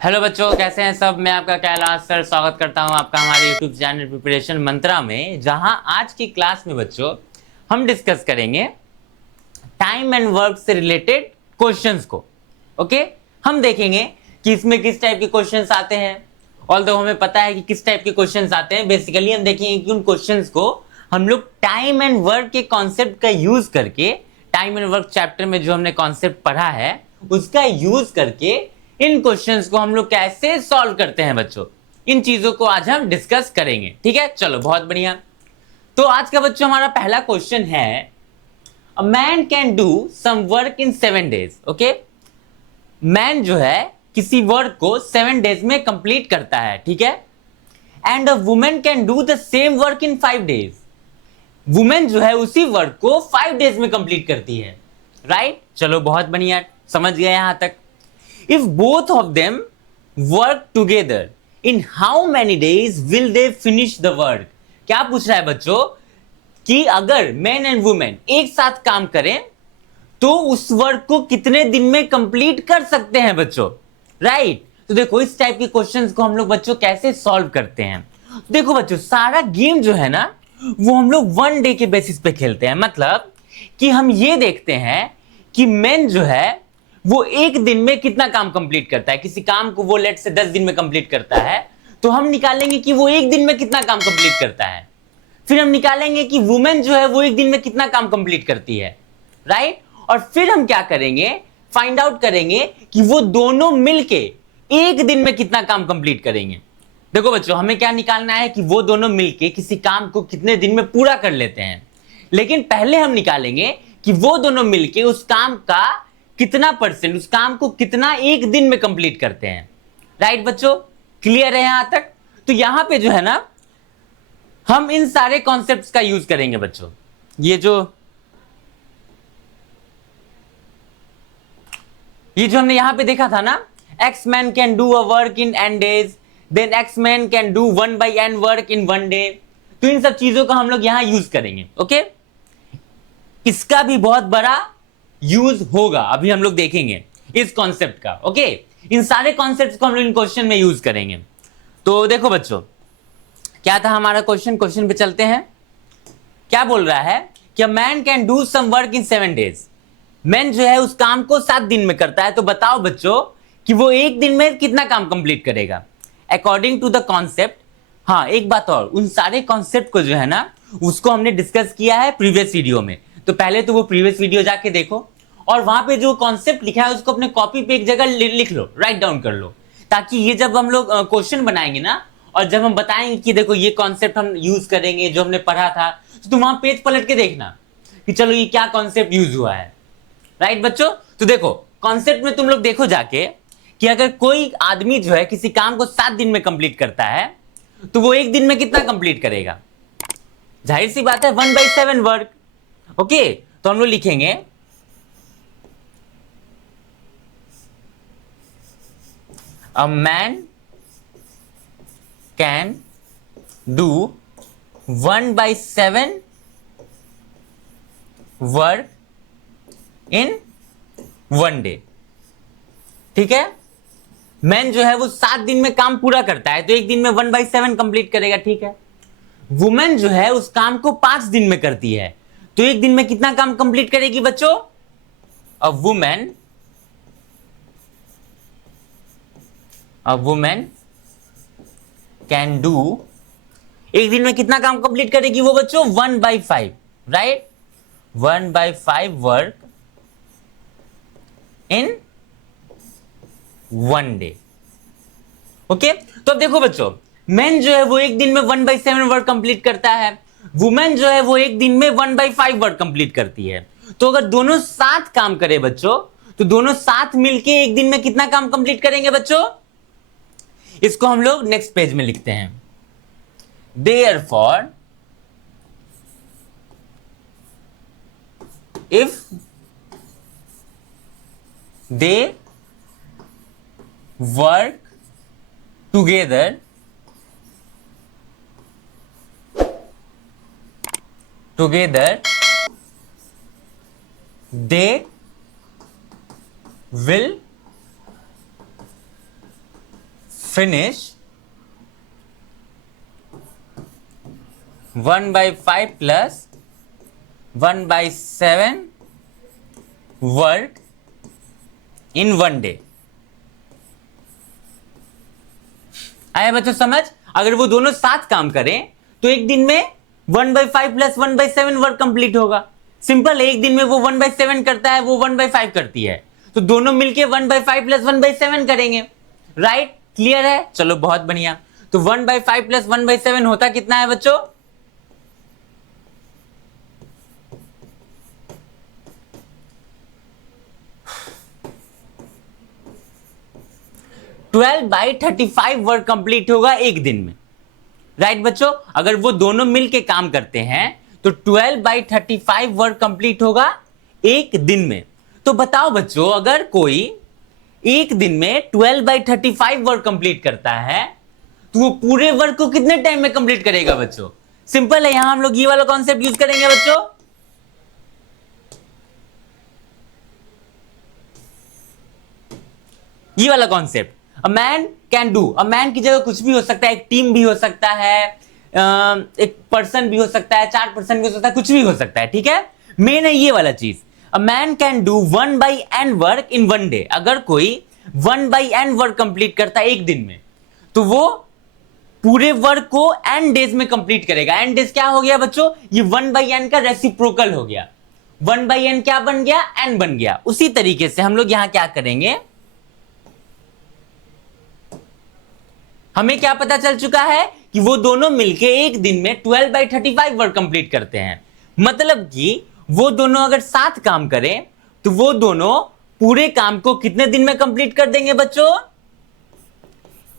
Hello बच्चों, कैसे हैं सब। मैं आपका कैलाश सर स्वागत करता हूं आपका हमारे यूट्यूब चैनल प्रिपरेशन मंत्रा में, जहां आज की क्लास में बच्चों हम डिस्कस करेंगे टाइम एंड वर्क से रिलेटेड क्वेश्चंस को। ओके, हम देखेंगे कि इसमें किस टाइप के क्वेश्चंस आते हैं। ऑल्दो हमें पता है कि किस टाइप के क्वेश्चंस आते हैं, बेसिकली हम देखेंगे कि उन क्वेश्चंस को हम लोग टाइम एंड वर्क के कॉन्सेप्ट का यूज करके, टाइम एंड वर्क चैप्टर में जो हमने कॉन्सेप्ट पढ़ा है उसका यूज करके इन क्वेश्चंस को हम लोग कैसे सॉल्व करते हैं बच्चों। इन चीजों को आज हम डिस्कस करेंगे। ठीक है, चलो बहुत बढ़िया। तो आज का बच्चों हमारा पहला क्वेश्चन है, a man can do some work in 7 days। Okay, man जो है किसी वर्क को 7 days में कंप्लीट करता है, ठीक है। And a women can do the same work in 5 days। Women जो है उसी वर्क को 5 days में कंप्लीट करती है, राइट। चलो बहुत बढ़िया, समझ गए यहां तक। If both of them work together, in how many days will they finish the work? क्या पूछ रहा है बच्चों कि अगर मैन एंड वुमेन एक साथ काम करें तो उस वर्क को कितने दिन में कंप्लीट कर सकते हैं बच्चों, राइट। तो देखो इस टाइप के क्वेश्चंस को हम लोग बच्चों कैसे सॉल्व करते हैं। देखो बच्चों, सारा गेम जो है ना वो हम लोग 1 डे के बेसिस पे खेलते हैं। मतलब कि हम ये देखते हैं कि मैन जो है वो एक दिन में कितना काम कंप्लीट करता है। किसी काम को वो लेट से 10 दिन में कंप्लीट करता है, तो हम निकालेंगे कि वो एक दिन में कितना काम कंप्लीट करता है। फिर हम निकालेंगे कि वुमेन जो है वो एक दिन में कितना काम कंप्लीट करती है, राइट। और फिर हम क्या करेंगे, फाइंड आउट करेंगे कि वो दोनों मिलके एक दिन में कितना काम कंप्लीट करेंगे। देखो बच्चों, हमें क्या निकालना है कि वो दोनों मिलके किसी काम को कितने दिन में पूरा कर लेते हैं। लेकिन पहले हम निकालेंगे कि वो दोनों मिलके उस काम का कितना परसेंट, उस काम को कितना एक दिन में कंप्लीट करते हैं, राइट बच्चों। क्लियर है यहां तक। तो यहां पे जो है ना हम इन सारे कॉन्सेप्ट्स का यूज करेंगे बच्चों। ये जो हमने यहां पे देखा था ना, x man can do a work in n days, then x man can do 1/n work in 1 day। तो इन सब चीजों का हम लोग यहां यूज करेंगे। ओके, इसका भी बहुत बड़ा यूज होगा, अभी हम लोग देखेंगे इस कॉन्सेप्ट का। ओके, इन सारे कॉन्सेप्ट्स को हम लोग इन क्वेश्चन में यूज करेंगे। तो देखो बच्चों, क्या था हमारा क्वेश्चन पे चलते हैं। क्या बोल रहा है कि man can do some work in 7 days। Man जो है उस काम को 7 दिन में करता है। तो बताओ बच्चों कि वो एक दिन में कितना काम कंप्लीट करेगा अकॉर्डिंग टू द कॉन्सेप्ट। हाँ, एक बात और, उन सारे कॉन्सेप्ट को जो है ना उसको हमने डिस्कस किया है प्रीवियस वीडियो में। तो पहले तो वो प्रीवियस वीडियो जाके देखो और वहां पे जो कॉन्सेप्ट लिखा है उसको अपने कॉपी पे एक जगह लिख लो, राइट डाउन कर लो, ताकि ये जब हम लोग क्वेश्चन बनाएंगे ना और जब हम बताएंगे कि देखो ये कॉन्सेप्ट हम यूज करेंगे जो हमने पढ़ा था, तो तुम वहां पेज पलट के देखना कि चलो ये क्या कॉन्सेप्ट यूज हुआ है, राइट बच्चों। तो देखो कॉन्सेप्ट में तुम लोग देखो जाके कि अगर कोई आदमी जो है किसी काम को 7 दिन में कंप्लीट करता है तो वो एक दिन में कितना कंप्लीट करेगा। जाहिर सी बात है 1/7 वर्क। ओके, तो हम लोग लिखेंगे अ man can do 1/7 work in 1 day। ठीक है, मैन जो है वो 7 दिन में काम पूरा करता है तो एक दिन में 1/7 कंप्लीट करेगा, ठीक है। वुमेन जो है उस काम को 5 दिन में करती है तो एक दिन में कितना काम कंप्लीट करेगी बच्चों। अ वुमेन कैन डू, एक दिन में कितना काम कंप्लीट करेगी वो बच्चों 1/5, right. 1/5 work in 1 day। Okay, तो अब देखो बच्चों, मैन जो है वो एक दिन में 1/7 वर्क कंप्लीट करता है, वुमेन जो है वो एक दिन में 1/5 वर्क कंप्लीट करती है। तो अगर दोनों साथ काम करें बच्चों तो दोनों साथ मिलके एक दिन में कितना काम कंप्लीट करेंगे बच्चों। इसको हम लोग नेक्स्ट पेज में लिखते हैं। Therefore, if they work together, they will finish 1/5 plus 1/7 work in 1 day. आया बच्चों समझ? अगर वो दोनों साथ काम करें तो एक दिन में 1/5 प्लस 1/7 वर्क कंप्लीट होगा। सिंपल है, एक दिन में वो 1/7 करता है, वो 1/5 करती है, तो दोनों मिलके 1/5 प्लस 1/7 करेंगे। राइट, क्लियर है? चलो बहुत बढ़िया। तो 1/5 प्लस 1/7 होता कितना है बच्चों? 12/35 वर्क कंप्लीट होगा एक दिन में। राइट बच्चों, अगर वो दोनों मिलके काम करते हैं तो 12/35 वर्क कंप्लीट होगा एक दिन में। तो बताओ बच्चों, अगर कोई एक दिन में 12/35 वर्क कंप्लीट करता है तो वो पूरे वर्क को कितने टाइम में कंप्लीट करेगा बच्चों? सिंपल है, यहां हम लोग ये वाला कॉन्सेप्ट यूज करेंगे बच्चों। ये वाला concept, a man can do, a man की जगह कुछ भी हो सकता है, एक टीम भी हो सकता है, एक पर्सन भी हो सकता है, 4 पर्सन भी हो सकता है, कुछ भी हो सकता है। ठीक है, मेन है ये वाला चीज। अ man can do 1/n work in 1 day. अगर कोई 1/n वर्क कंप्लीट करता है एक दिन में तो वो पूरे वर्क को n डेज में कंप्लीट करेगा। n डेज क्या हो गया बच्चों? ये 1/n का रेसिप्रोकल हो गया। 1/n क्या बन गया? n बन गया। उसी तरीके से हम लोग यहां क्या करेंगे, हमें क्या पता चल चुका है कि वो दोनों मिलके एक दिन में 12/35 वर्क कंप्लीट करते हैं। मतलब कि वो दोनों अगर साथ काम करें तो वो दोनों पूरे काम को कितने दिन में कंप्लीट कर देंगे बच्चों?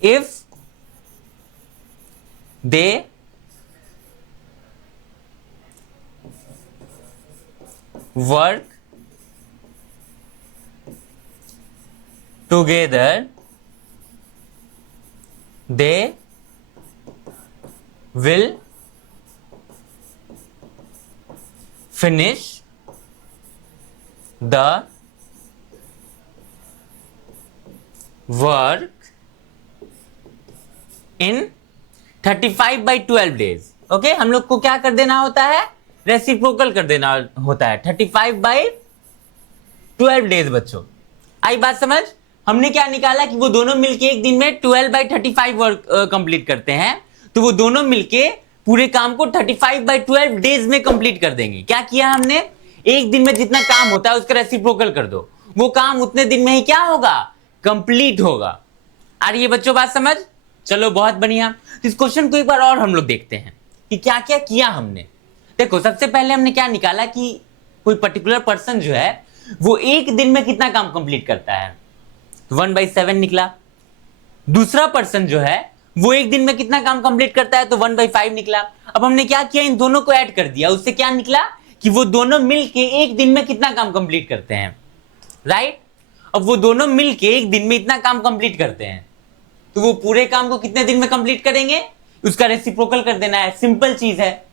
If they work together they will finish the work in 35/12 days। Okay, हम लोग को क्या कर देना होता है? रेसिप्रोकल कर देना होता है 35/12 डेज। बच्चों आई बात समझ? हमने क्या निकाला कि वो दोनों मिलके एक दिन में 12/35 वर्क कंप्लीट करते हैं, तो वो दोनों मिलके पूरे काम को 35/12 डेज में कंप्लीट कर देंगे। क्या किया हमने? एक दिन में जितना काम होता है उसका रेसिप्रोकल कर दो, वो काम उतने दिन में ही क्या होगा? कंप्लीट होगा। आ रही है बच्चों बात समझ? चलो बहुत बढ़िया। इस क्वेश्चन को एक बार और हम लोग देखते हैं कि क्या क्या किया हमने। देखो, सबसे पहले हमने क्या निकाला कि कोई पर्टिकुलर पर्सन जो है वो एक दिन में कितना काम कंप्लीट करता है, 1/7 निकला। दूसरा पर्सन जो है वो एक दिन में कितना काम कंप्लीट करता है, तो 1/5 निकला। अब हमने क्या किया? इन दोनों को ऐड कर दिया, उससे क्या निकला कि वो दोनों मिलके एक दिन में कितना काम कंप्लीट करते हैं। राइट, अब वो दोनों मिलके एक दिन में इतना काम कंप्लीट करते हैं तो वो पूरे काम को कितने दिन में कंप्लीट करेंगे? उसका रेसिप्रोकल कर देना है। सिंपल चीज है।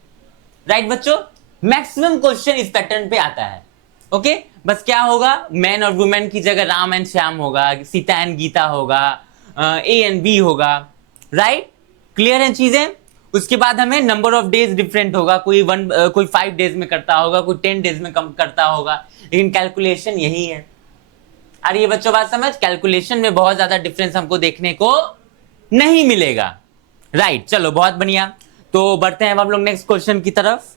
राइट बच्चों, मैक्सिमम क्वेश्चन इस पैटर्न पे आता है। ओके, बस क्या होगा? मैन और वुमेन की जगह राम एंड श्याम होगा, सीता एंड गीता होगा, ए एंड बी होगा। राइट, क्लियर है चीजें? उसके बाद हमें नंबर ऑफ डेज डिफरेंट होगा, कोई 5 डेज में करता होगा, कोई 10 डेज में कम करता होगा, लेकिन कैलकुलेशन यही है। अरे ये बच्चों बात समझ? कैलकुलेशन में बहुत ज्यादा डिफरेंस हमको देखने को नहीं मिलेगा। राइट, चलो बहुत बढ़िया। तो बढ़ते हैं अब हम लोग नेक्स्ट क्वेश्चन की तरफ।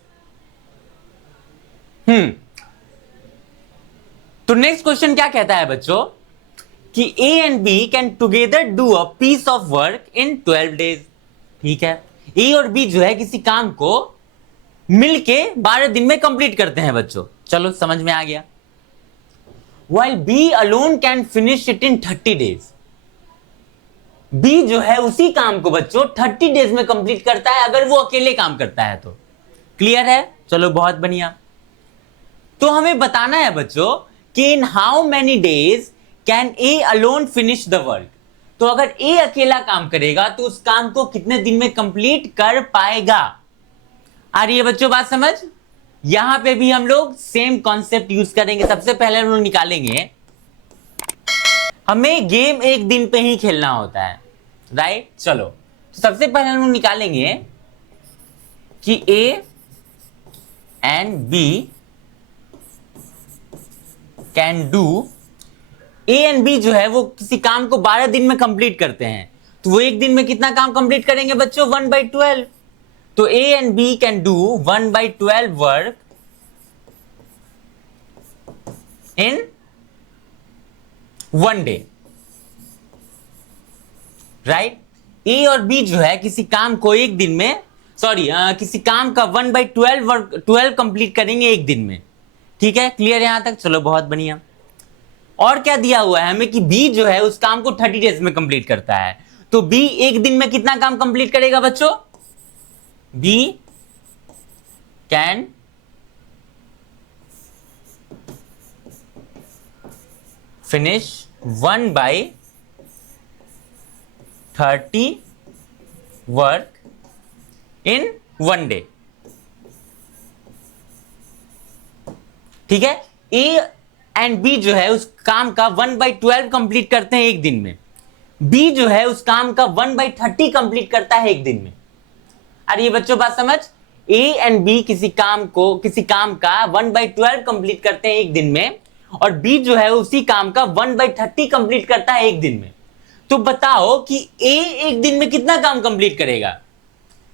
तो नेक्स्ट क्वेश्चन क्या कहता है बच्चों कि A and B can together do a piece of work in 12 days. ठीक है, ए और बी जो है किसी काम को मिलके 12 दिन में कंप्लीट करते हैं बच्चों। चलो समझ में आ गया। While B alone can finish it in 30 days। B जो है उसी काम को बच्चों 30 डेज में कंप्लीट करता है अगर वो अकेले काम करता है तो। क्लियर है? चलो बहुत बढ़िया। तो हमें बताना है बच्चों कि in how many days can A alone finish the work. तो अगर ए अकेला काम करेगा तो उस काम को कितने दिन में कंप्लीट कर पाएगा। आ रही है बच्चों बात समझ? यहां पे भी हम लोग सेम कॉन्सेप्ट यूज करेंगे। सबसे पहले हम लोग निकालेंगे, हमें गेम एक दिन पे ही खेलना होता है। राइट। चलो तो सबसे पहले हम निकालेंगे कि A and B can do, A and B जो है वो किसी काम को 12 दिन में कंप्लीट करते हैं, तो वो एक दिन में कितना काम कंप्लीट करेंगे बच्चों? 1/12। तो a and B can do 1/12 work in 1 day, right. A और बी जो है किसी काम को एक दिन में, किसी काम का 1/12 वर्क 12 कंप्लीट करेंगे एक दिन में। ठीक है, क्लियर यहां तक? चलो बहुत बढ़िया। और क्या दिया हुआ है हमें कि बी जो है उस काम को 30 डेज में कंप्लीट करता है, तो बी एक दिन में कितना काम कंप्लीट करेगा बच्चों? B can finish 1/30 work in 1 day. ठीक है, ए एंड बी जो है उस काम का 1/12 कंप्लीट करते हैं एक दिन में, बी जो है उस काम का 1/30 कंप्लीट करता है एक दिन में। अरे ये बच्चों बात समझ, ए एंड बी किसी काम का 1/12 कंप्लीट करते हैं एक दिन में, और बी जो है उसी काम का 1/30 कंप्लीट करता है एक दिन में। तो बताओ कि ए एक दिन में कितना काम कंप्लीट करेगा?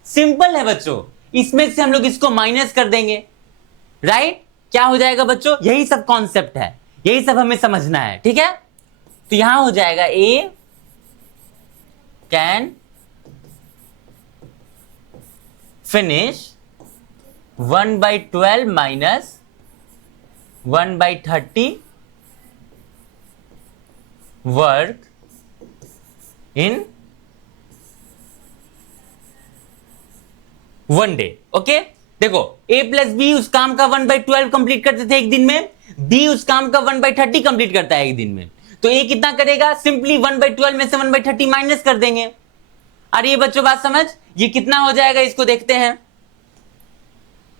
सिंपल है बच्चों, इसमें से हम लोग इसको माइनस कर देंगे, राइट। क्या हो जाएगा बच्चों? यही सब कॉन्सेप्ट है, यही सब हमें समझना है। ठीक है, तो यहां हो जाएगा a can finish 1/12 minus 1/30 work in 1 day. Okay, देखो a प्लस बी उस काम का 1/12 कंप्लीट करते थे एक दिन में, b उस काम का 1/30 कंप्लीट करता है एक दिन में, तो a कितना करेगा? सिंपली 1/12 में से 1/30 माइनस कर देंगे। अरे ये बच्चों बात समझ, ये कितना हो जाएगा इसको देखते हैं।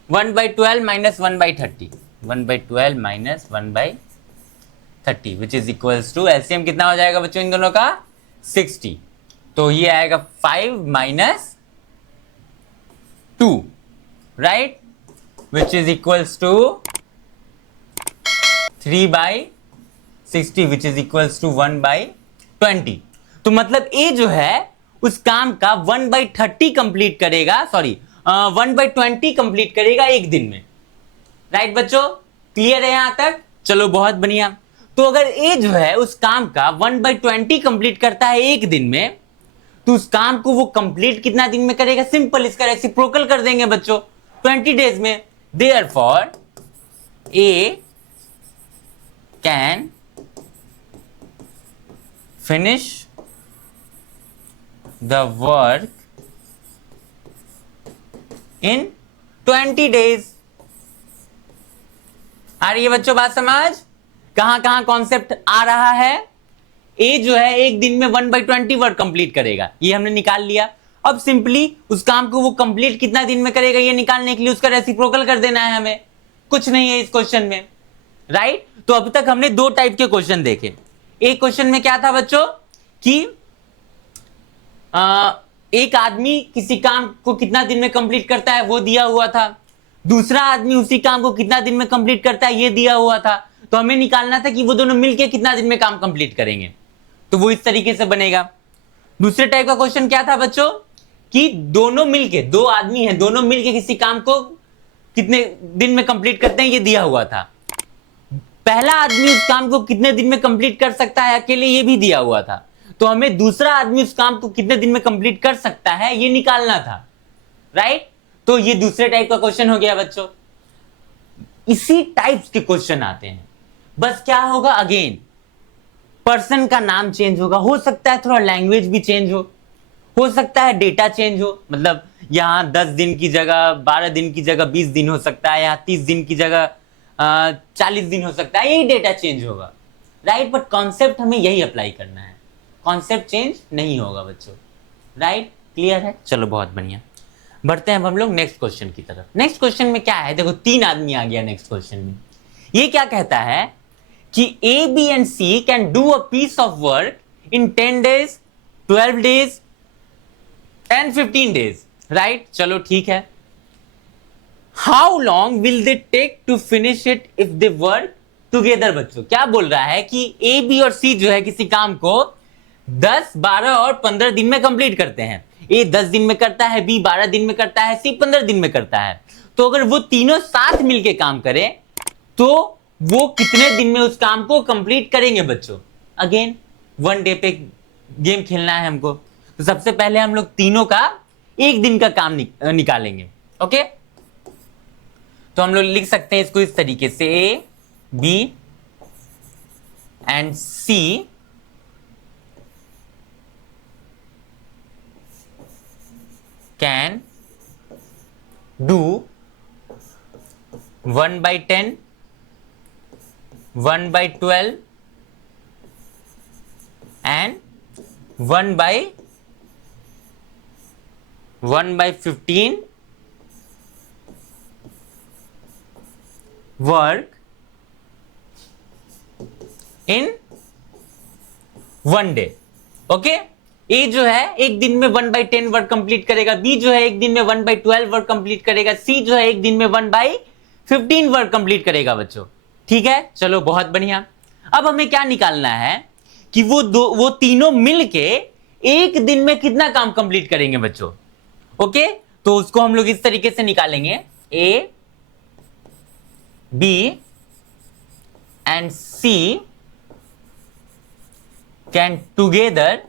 1/12 minus 1/30, 1/12 minus 1/30 which is equals to, LCM कितना हो जाएगा बच्चों इन दोनों का? 60। तो ये आएगा 5 minus 2, right, which is equals to 3/60 which is equals to 1/20। तो मतलब ए जो है उस काम का 1/30 कंप्लीट करेगा, 1/20 कंप्लीट करेगा एक दिन में, राइट बच्चों? क्लियर है यहां तक? चलो बहुत बढ़िया। तो अगर ए जो है उस काम का 1/20 कंप्लीट करता है एक दिन में, तो उस काम को वो कंप्लीट कितना दिन में करेगा? सिंपल, इसका रेसिप्रोकल कर देंगे बच्चों, 20 डेज में। Therefore a can finish the work in 20 days. आ रही है बच्चों बात समझ? कहां कहां कॉन्सेप्ट आ रहा है? ए जो है एक दिन में 1/20 वर्क कंप्लीट करेगा, ये हमने निकाल लिया। अब सिंपली उस काम को वो कंप्लीट कितना दिन में करेगा ये निकालने के लिए उसका रेसिप्रोकल कर देना है हमें, कुछ नहीं है इस क्वेश्चन में, राइट। तो अब तक हमने दो टाइप के क्वेश्चन देखे। एक क्वेश्चन में क्या था बच्चों कि एक आदमी किसी काम को कितना दिन में कंप्लीट करता है वो दिया हुआ था, दूसरा आदमी उसी काम को कितना दिन में कंप्लीट करता है ये दिया हुआ था। तो हमें निकालना था कि वो दोनों मिलके कितना दिन में काम कंप्लीट करेंगे, तो वो इस तरीके से बनेगा। दूसरे टाइप का क्वेश्चन क्या था बच्चों कि दोनों मिलके, दो आदमी हैं, दोनों मिलके किसी काम को कितने दिन में कंप्लीट करते हैं ये दिया हुआ था। पहला आदमी उस काम को कितने दिन में कंप्लीट कर सकता है अकेले ये भी दिया हुआ था, तो हमें दूसरा आदमी उस काम को कितने दिन में कंप्लीट कर सकता है ये निकालना था, राइट। तो ये दूसरे टाइप का क्वेश्चन हो गया बच्चों। इसी टाइप्स के क्वेश्चन आते हैं, बस क्या होगा, अगेन पर्सन का नाम चेंज होगा, हो सकता है थोड़ा लैंग्वेज भी चेंज हो सकता है डेटा चेंज हो, मतलब यहां 10 दिन की जगह 12 दिन की जगह 20 दिन हो सकता है, यहां 30 दिन की जगह 40 दिन हो सकता है, यही डेटा चेंज होगा, राइट। बट कॉन्सेप्ट हमें यही अप्लाई करना है, कॉन्सेप्ट चेंज नहीं होगा बच्चों, राइट। क्लियर है? चलो बहुत बढ़िया, बढ़ते हैं अब हम लोग नेक्स्ट क्वेश्चन की तरफ। नेक्स्ट क्वेश्चन में क्या है, देखो 3 आदमी आ गया नेक्स्ट क्वेश्चन में। ये क्या कहता है कि A, B and C can do a piece of work in 10 days, 12 days 10-15 days, right? चलो ठीक है। How long will they take to finish it if they work together? बच्चों क्या बोल रहा है कि ए, बी और सी जो है किसी काम को 10, 12 और 15 दिन में कंप्लीट करते हैं। ए 10 दिन में करता है, बी 12 दिन में करता है, सी 15 दिन में करता है। तो अगर वो तीनों साथ मिलके काम करें तो वो कितने दिन में उस काम को कंप्लीट करेंगे? बच्चों अगेन 1 डे पे गेम खेलना है हमको, तो सबसे पहले हम लोग तीनों का 1 दिन का काम निकालेंगे। ओके, तो हम लोग लिख सकते हैं इसको इस तरीके से, a, b and c can do 1/10, 1/12 and 1/15 work in 1 day। Okay, a जो है 1 दिन में 1/10 वर्क कंप्लीट करेगा, बी जो है 1 दिन में 1/12 वर्क कंप्लीट करेगा, सी जो है 1 दिन में 1/15 वर्क कंप्लीट करेगा। बच्चों ठीक है, चलो बहुत बढ़िया। अब हमें क्या निकालना है कि वो तीनों मिलके 1 दिन में कितना काम कंप्लीट करेंगे बच्चों। ओके, तो उसको हम लोग इस तरीके से निकालेंगे, a, b and c can together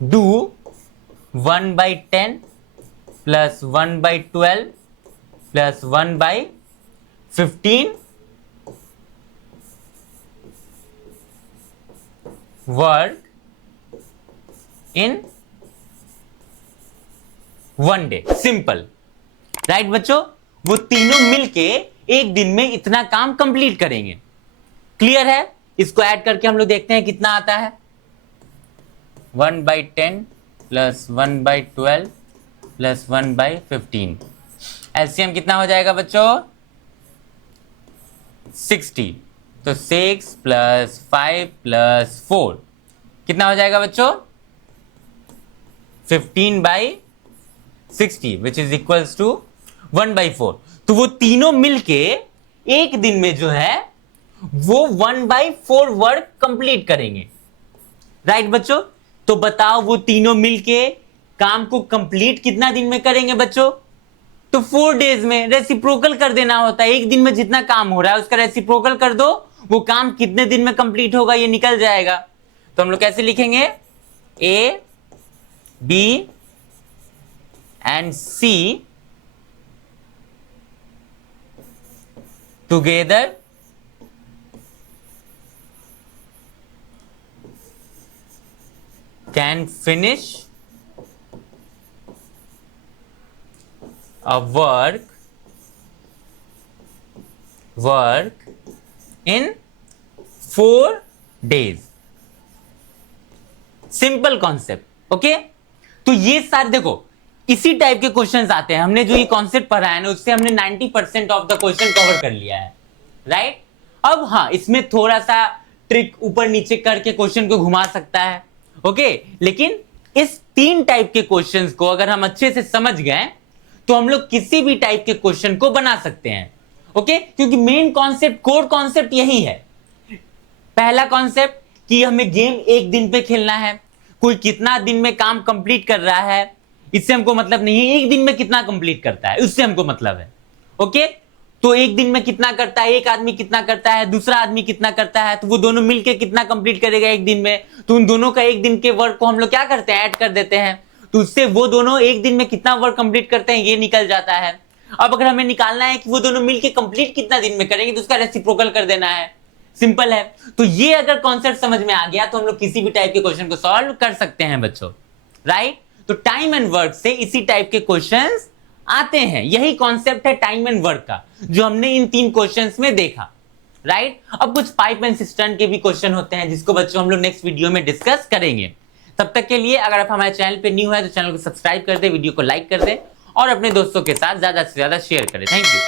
do 1/10 plus 1/12 plus 1/15 work in 1 day। Simple, right बच्चों? वो तीनों मिलके 1 दिन में इतना काम कंप्लीट करेंगे। क्लियर है? इसको ऐड करके हम लोग देखते हैं कितना आता है। 1/10 प्लस 1/12 प्लस 1/15, एलसीएम कितना हो जाएगा बच्चों? 60। तो 6 प्लस 5 प्लस 4 कितना हो जाएगा बच्चों? 15/60 विच इज इक्वल्स टू 1/4। तो वो तीनों मिलके 1 दिन में जो है वो 1/4 वर्क कंप्लीट करेंगे, राइट बच्चों? तो बताओ वो तीनों मिलके काम को कंप्लीट कितना दिन में करेंगे बच्चों? तो 4 डेज में। रेसिप्रोकल कर देना होता है, 1 दिन में जितना काम हो रहा है उसका रेसिप्रोकल कर दो, वो काम कितने दिन में कंप्लीट होगा ये निकल जाएगा। तो हम लोग कैसे लिखेंगे? A, b and c together can finish a work in 4 days। Simple concept. Okay, तो ये सारे देखो इसी टाइप के क्वेश्चंस आते हैं। हमने जो ये कॉन्सेप्ट पढ़ा है ना उससे हमने 90% ऑफ द क्वेश्चन कवर कर लिया है, राइट? अब हाँ, इसमें थोड़ा सा ट्रिक ऊपर नीचे करके क्वेश्चन को घुमा सकता है। ओके, लेकिन इस 3 टाइप के क्वेश्चंस को अगर हम अच्छे से समझ गए तो हम लोग किसी भी टाइप के क्वेश्चन को बना सकते हैं। ओके, क्योंकि मेन कॉन्सेप्ट, कोर कॉन्सेप्ट यही है। पहला कॉन्सेप्ट कि हमें गेम 1 दिन पे खेलना है, कोई कितना दिन में काम कंप्लीट कर रहा है इससे हमको मतलब नहीं है, 1 दिन में कितना कंप्लीट करता है उससे हमको मतलब है। ओके, तो 1 दिन में कितना करता है, एक आदमी कितना करता है, दूसरा आदमी कितना करता है, तो वो दोनों मिलके कितना कंप्लीट करेगा 1 दिन में। तो उन दोनों का 1 दिन के वर्क को हम लोग क्या करते हैं, ऐड कर देते हैं, तो उससे वो दोनों 1 दिन में कितना वर्क कंप्लीट करते हैं ये निकल जाता है। अब अगर हमें निकालना है कि वो दोनों मिलके कंप्लीट कितना दिन में करेंगे तो उसका रेसिप्रोकल कर देना है। सिंपल है। तो ये अगर कॉन्सेप्ट समझ में आ गया तो हम लोग किसी भी टाइप के क्वेश्चन को सॉल्व कर सकते हैं बच्चों, राइट? तो टाइम एंड वर्क से इसी टाइप के क्वेश्चंस आते हैं। यही कॉन्सेप्ट है टाइम एंड वर्क का जो हमने इन 3 क्वेश्चंस में देखा, राइट? अब कुछ पाइप एंड सिस्टम के भी क्वेश्चन होते हैं जिसको बच्चों हम लोग नेक्स्ट वीडियो में डिस्कस करेंगे। तब तक के लिए अगर आप हमारे चैनल पे न्यू है तो चैनल को सब्सक्राइब कर दे, वीडियो को लाइक कर दे और अपने दोस्तों के साथ ज्यादा से ज्यादा शेयर करें। Thank you.